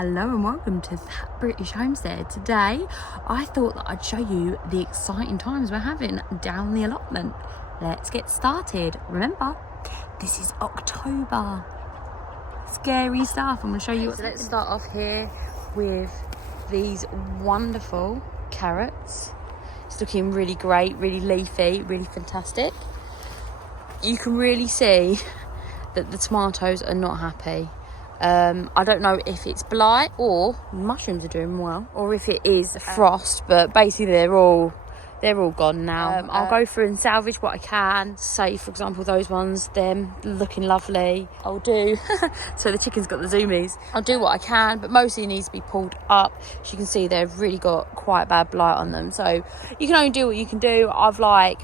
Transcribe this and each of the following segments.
Hello and welcome to That British Homestead. Today I thought that I'd show you the exciting times we're having down the allotment. Let's get started. Remember, this is October. Scary stuff. I'm going to show you. So let's start off here with these wonderful carrots. It's looking really great, really leafy, really fantastic. You can really see that the tomatoes are not happy. I don't know if it's blight or mushrooms are doing well, or if it is frost, but basically they're all gone now. I'll go through and salvage what I can. Say, for example, those ones, them looking lovely. I'll do, so the chicken's got the zoomies. I'll do what I can, but mostly needs to be pulled up. As you can see, they've really got quite bad blight on them. So you can only do what you can do. I've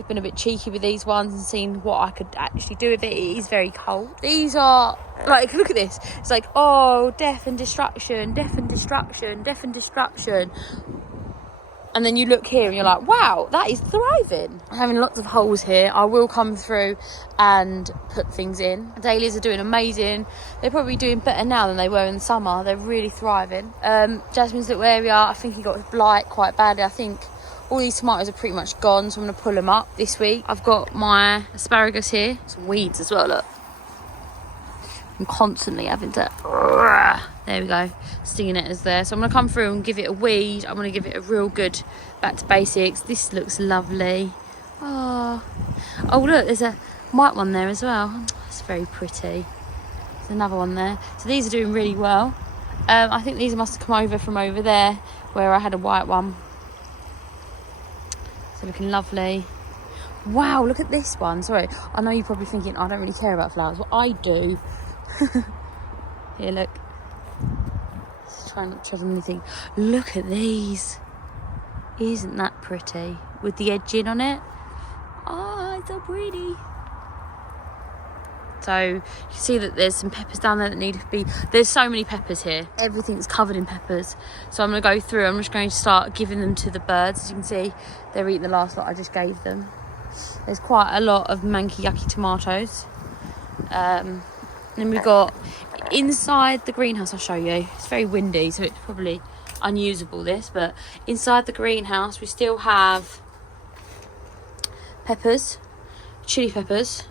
been a bit cheeky with these ones and seen what I could actually do with it. It is very cold. These are, look at this. It's like, oh, death and destruction, death and destruction, death and destruction. And then you look here and you're like, wow, that is thriving. I'm having lots of holes here. I will come through and put things in. Dahlias are doing amazing. They're probably doing better now than they were in the summer. They're really thriving. Jasmine's little area, I think he got blight quite badly. I think all these tomatoes are pretty much gone, so I'm going to pull them up this week. I've got my asparagus here. Some weeds as well, look. I'm constantly having to, there we go, stinging it as there. So I'm going to come through and give it a weed. I'm going to give it a real good back to basics. This looks lovely. Oh look, there's a white one there as well. That's very pretty. There's another one there. So these are doing really well. I think these must have come over from over there where I had a white one. So looking lovely. Wow, look at this one. Sorry, I know you're probably thinking I don't really care about flowers. Well, I do. Here, look. Let's try not to tread on anything. Look at these. Isn't that pretty? With the edging on it. Oh, it's so pretty. So you can see that there's some peppers down there that need to be. There's so many peppers here. Everything's covered in peppers. So I'm going to go through. I'm just going to start giving them to the birds. As you can see, they're eating the last lot I just gave them. There's quite a lot of manky yucky tomatoes. Then we've got inside the greenhouse. I'll show you. It's very windy, so it's probably unusable this, but inside the greenhouse we still have peppers, chili peppers,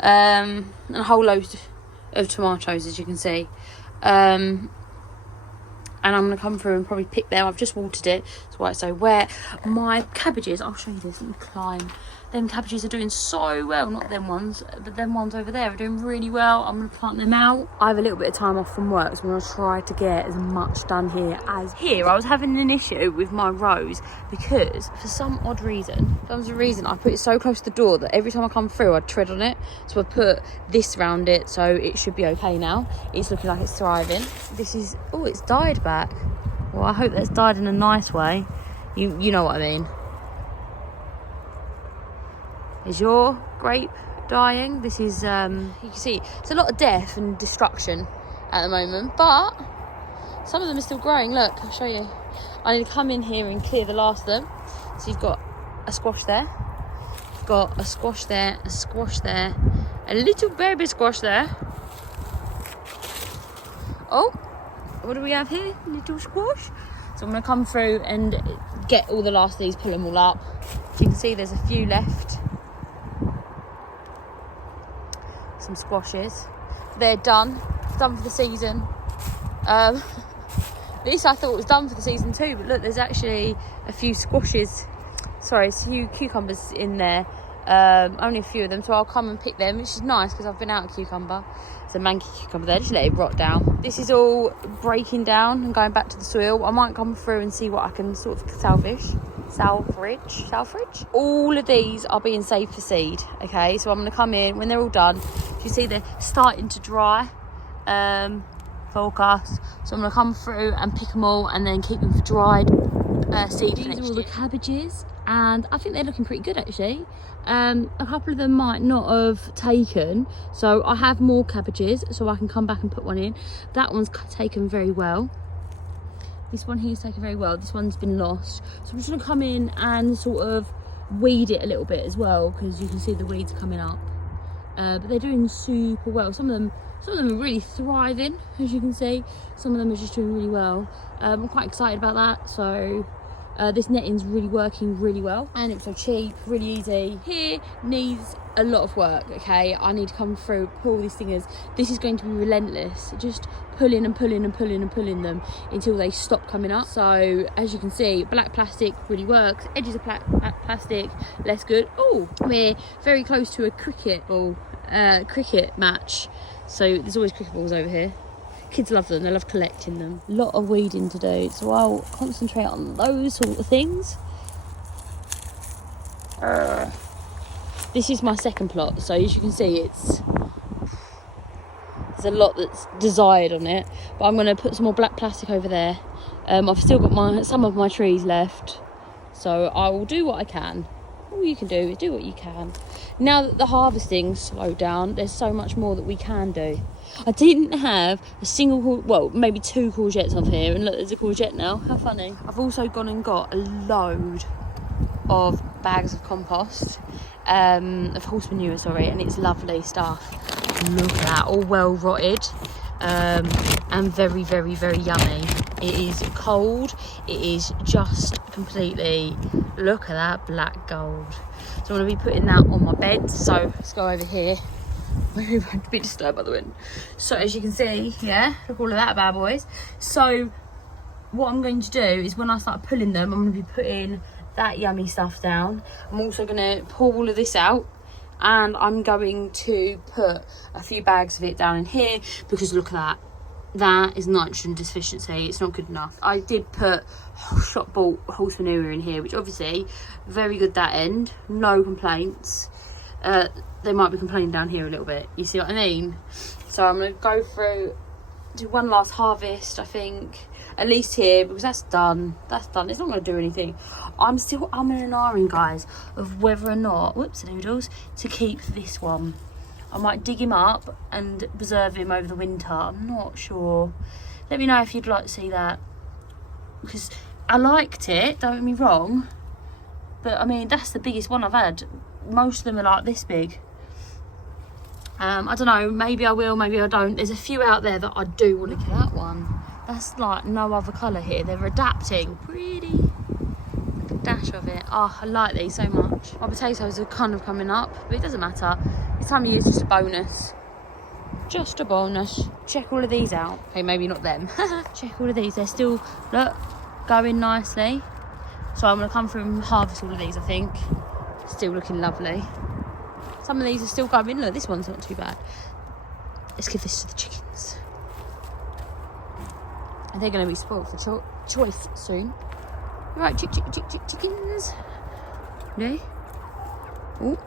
and a whole load of tomatoes, as you can see. And I'm going to come through and probably pick them. I've just watered it, that's why it's so wet. My cabbages, I'll show you this. Let me climb. Them cabbages are doing so well, not them ones, but them ones over there are doing really well. I'm going to plant them out. I have a little bit of time off from work, so I'm going to try to get as much done here as here. I was having an issue with my rose because for some odd reason, I put it so close to the door that every time I come through, I'd tread on it. So I put this around it, so it should be okay now. It's looking like it's thriving. This is, oh, it's died back. Well, I hope that's died in a nice way. You know what I mean. Is your grape dying? This is, you can see, it's a lot of death and destruction at the moment, but some of them are still growing. Look, I'll show you. I need to come in here and clear the last of them. So you've got a squash there. You've got a squash there, a squash there, a little baby squash there. Oh, what do we have here? Little squash. So I'm going to come through and get all the last of these, pull them all up. So you can see there's a few left. Some squashes. They're done for the season. At least I thought it was done for the season too, but look, there's actually a few squashes, a few cucumbers in there. Only a few of them, so I'll come and pick them, which is nice because I've been out of cucumber. It's a manky cucumber there, just let it rot down. This is all breaking down and going back to the soil. I might come through and see what I can sort of salvage. All of these are being saved for seed, okay? So I'm going to come in when they're all done. You see they're starting to dry, forecast. So I'm going to come through and pick them all and then keep them for dried seed. These are all the cabbages, and I think they're looking pretty good actually. A couple of them might not have taken, so I have more cabbages, so I can come back and put one in. That one's taken very well. This one here's taken very well. This one's been lost. So I'm just going to come in and sort of weed it a little bit as well, because you can see the weeds coming up. But they're doing super well. Some of them Some of them are really thriving, as you can see. Some of them are just doing really well. I'm quite excited about that. So this netting's really working really well, and it's so cheap, really easy. Here needs a lot of work, okay? I need to come through, pull these stingers. This is going to be relentless, just pulling and pulling and pulling and pulling them until they stop coming up. So as you can see, black plastic really works. Edges of black plastic, less good. Oh, we're very close to a cricket match. So there's always cricket balls over here. Kids love them, they love collecting them. A lot of weeding to do, so I'll concentrate on those sort of things. This is my second plot, so as you can see, there's a lot that's desired on it, but I'm going to put some more black plastic over there. I've still got some of my trees left, so I will do what I can. All you can do is do what you can. Now that the harvesting's slowed down, there's so much more that we can do. I didn't have a single, well, maybe 2 courgettes off here, and look, there's a courgette now. How funny. I've also gone and got a load of bags of compost, of horse manure, sorry, and it's lovely stuff. Look at that, all well rotted, and very, very, very yummy. It is cold, it is just completely, look at that black gold. So I'm going to be putting that on my bed, so let's go over here. We won't be disturbed by the wind. So as you can see, yeah, look all of that bad boys. So what I'm going to do is when I start pulling them, I'm going to be putting that yummy stuff down. I'm also going to pull all of this out, and I'm going to put a few bags of it down in here, because look at that. That is nitrogen deficiency. It's not good enough. I did put shop bought horse manure in here, which obviously very good that end, no complaints. They might be complaining down here a little bit, you see what I mean? So I'm going to go through, do one last harvest, I think, at least here, because that's done. It's not going to do anything. I'm still umming and ahhing, guys, of whether or not, whoops noodles, to keep this one. I might dig him up and preserve him over the winter. I'm not sure. Let me know if you'd like to see that, because I liked it, don't get me wrong, but I mean, that's the biggest one I've had. Most of them are like this big. I don't know, maybe I will, maybe I don't. There's a few out there that I do want to get. That one, that's like no other colour here. They're adapting. Pretty. Like a dash of it. Oh, I like these so much. My potatoes are kind of coming up, but it doesn't matter. This time of year is just a bonus. Just a bonus. Check all of these out. Okay, maybe not them. Check all of these. They're still, look, going nicely. So I'm going to come through and harvest all of these, I think. Still looking lovely. Some of these are still going. Look, this one's not too bad. Let's give this to the chickens. And they're going to be spoiled for choice soon. Right, chickens. Ready? Oh,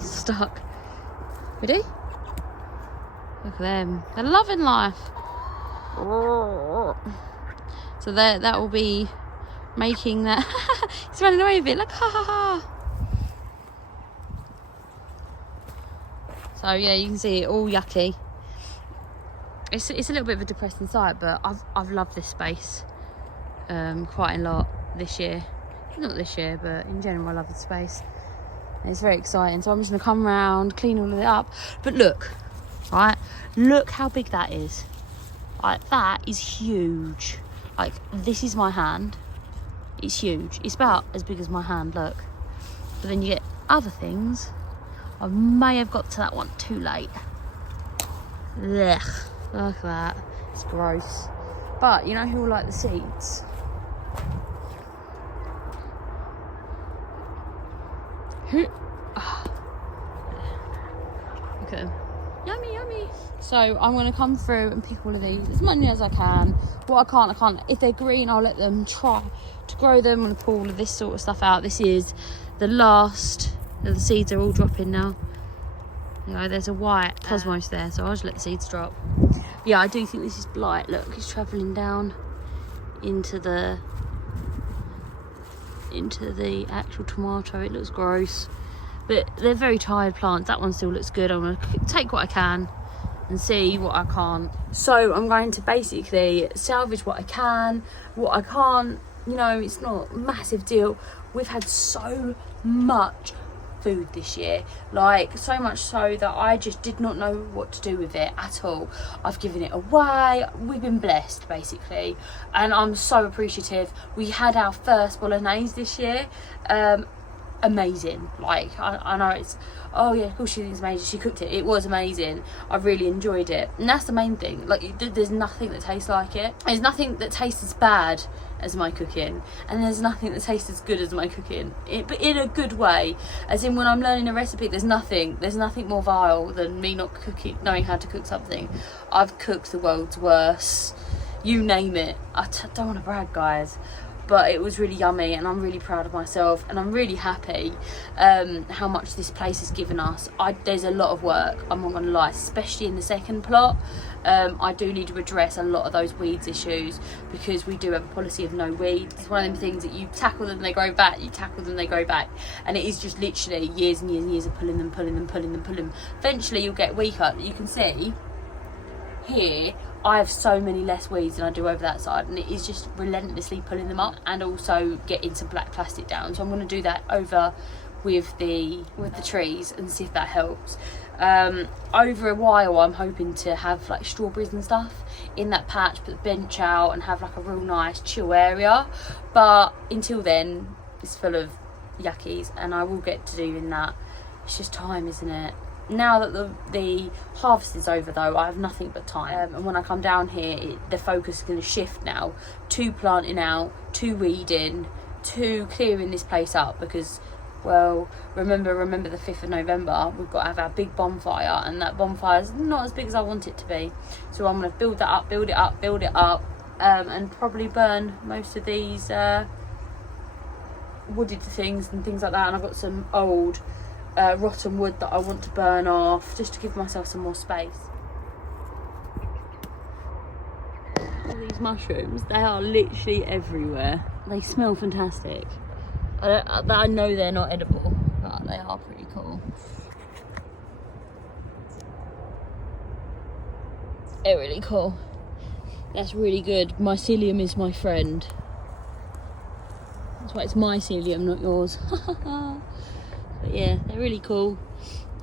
stuck. Ready? Look at them. They're loving life. So that will be making that. He's running away a bit. Like, ha ha ha. So yeah, you can see it all yucky. It's a little bit of a depressing sight, but I've loved this space quite a lot this year. Not this year, but in general, I love the space. It's very exciting. So I'm just gonna come around, clean all of it up. But look, right? Look how big that is. Like, that is huge. Like, this is my hand. It's huge. It's about as big as my hand, look. But then you get other things. I may have got to that one too late. Ugh, look at that. It's gross. But you know who will like the seeds? Look at them. Yummy, yummy. So I'm going to come through and pick all of these as much as I can. What I can't. If they're green, I'll let them try to grow them. I'm going to pull all of this sort of stuff out. This is the last. The seeds are all dropping now. You know, there's a white cosmos there, so I'll just let the seeds drop. Yeah, I do think this is blight. Look, it's travelling down into the actual tomato. It looks gross, but they're very tired plants. That one still looks good. I'm going to take what I can and see what I can't. So I'm going to basically salvage what I can. What I can't, you know, it's not a massive deal. We've had so much food this year, like so much so that I just did not know what to do with it at all. I've given it away. We've been blessed basically, and I'm so appreciative. We had our first bolognese this year. Amazing. Like I know it's, oh yeah, of course she thinks it's amazing, she cooked it, it was amazing. I really enjoyed it, and that's the main thing. Like there's nothing that tastes like it. There's nothing that tastes as bad as my cooking, and there's nothing that tastes as good as my cooking, but in a good way, as in when I'm learning a recipe, there's nothing more vile than me not knowing how to cook something. I've cooked the world's worst, you name it. I don't want to brag, guys, but it was really yummy, and I'm really proud of myself, and I'm really happy how much this place has given us. There's a lot of work, I'm not gonna lie, especially in the second plot. I do need to address a lot of those weeds issues, because we do have a policy of no weeds. It's one of them things that you tackle them, they grow back, you tackle them, they grow back, and it is just literally years and years and years of pulling them. Eventually you'll get weaker. You can see here I have so many less weeds than I do over that side, and it is just relentlessly pulling them up, and also getting some black plastic down. So I'm going to do that over with the trees and see if that helps. Over a while I'm hoping to have like strawberries and stuff in that patch, put the bench out and have like a real nice chill area, but until then it's full of yuckies, and I will get to doing that. It's just time, isn't it? Now that the harvest is over though, I have nothing but time, and when I come down here the focus is going to shift now to planting out, to weeding, to clearing this place up, because, well, remember the 5th of November, we've got to have our big bonfire, and that bonfire is not as big as I want it to be. So I'm going to build it up, and probably burn most of these wooded things and things like that. And I've got some old rotten wood that I want to burn off, just to give myself some more space. All these mushrooms, they are literally everywhere. They smell fantastic. I know they're not edible, but they are pretty cool. They're really cool. That's really good. Mycelium is my friend. That's why it's mycelium, not yours. But yeah, they're really cool.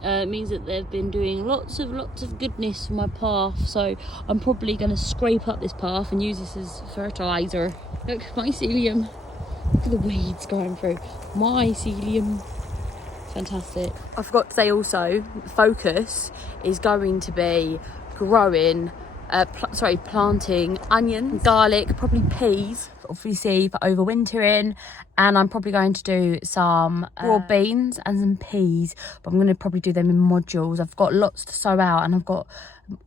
It means that they've been doing lots of goodness for my path, so I'm probably going to scrape up this path and use this as fertiliser. Look, mycelium. Look at the weeds going through. Mycelium. Fantastic. I forgot to say also, the focus is going to be growing, planting onions, garlic, probably peas, obviously for overwintering, and I'm probably going to do some raw beans and some peas, but I'm going to probably do them in modules. I've got lots to sow out, and I've got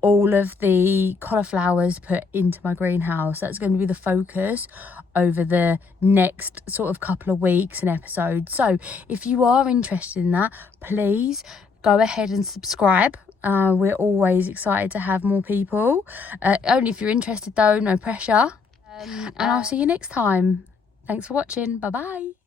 all of the cauliflowers put into my greenhouse. That's going to be the focus over the next sort of couple of weeks and episodes. So if you are interested in that, please go ahead and subscribe. We're always excited to have more people. Only if you're interested though, no pressure. And I'll see you next time. Thanks for watching. Bye bye.